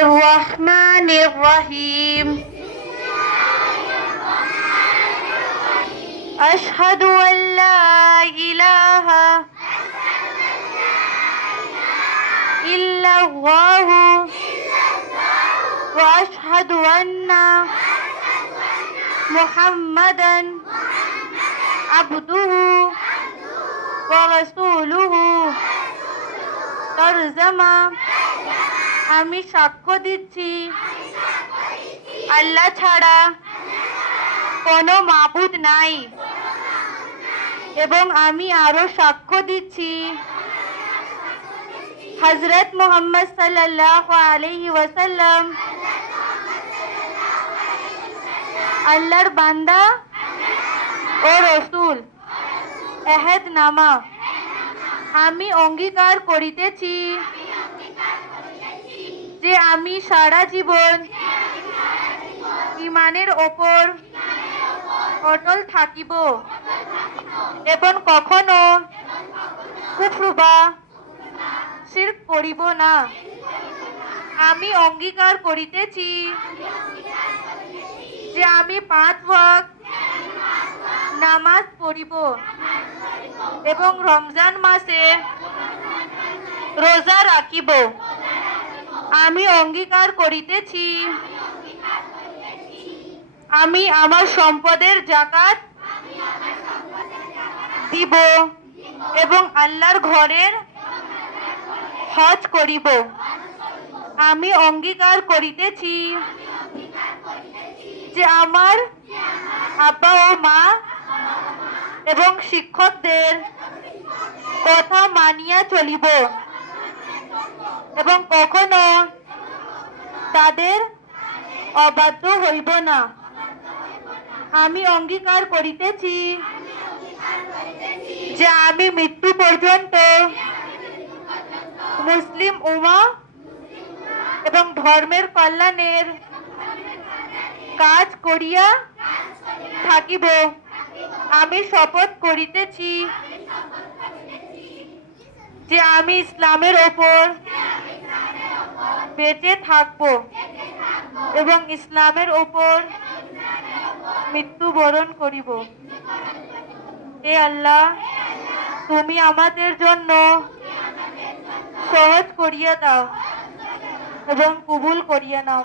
বিসমিল্লাহির রহমানির রহিম। আশহাদু আল্লা ইলাহা ইল্লাল্লাহু ওয়া আশহাদু আন্না মুহাম্মাদান আবদুহু ওয়া রাসূলুহু। তরজমা: আমি সাক্ষ্য দিচ্ছি আল্লাহ ছাড়া কোনো মাবুদ নাই, এবং আমি আরো সাক্ষ্য দিচ্ছি হযরত মুহাম্মদ সাল্লাল্লাহু আলাইহি ওয়াসাল্লাম আল্লাহর বান্দা ও রাসূল। এহেদনামা: আমি অঙ্গীকার করিতেছি যে আমি সারা জীবন ঈমানের ওপর অটল থাকিব এবং কখনো কুফর বা শিরক করিব না। আমি অঙ্গীকার করিতেছি যে আমি 5 ওয়াক্ত নামাজ পড়িব এবং রমজান মাসে রোজা রাখিব। আমি অঙ্গীকার করিতেছি আমি আমার সম্পদের যাকাত দিব এবং আল্লাহর ঘরের হজ করিব। আমি অঙ্গীকার করিতেছি যে আমার আব্বা ও মা এবং শিক্ষকদের কথা মানিয়া চলিব এবং কখনো তাদের অবাধ্য হইব না। আমি অঙ্গীকার করিতেছি যে আমি মৃত্যু পর্যন্ত মুসলিম উম্মাহ এবং ধর্মের কল্যাণের কাজ করিয়া থাকিব। আমি শপথ করিতেছি যে আমি ইসলামের ওপর বেঁচে থাকব এবং ইসলামের ওপর মৃত্যুবরণ করিব। হে আল্লাহ, তুমি আমাদের জন্য সহজ করিয়া দাও এবং কবুল করিয়া নাও।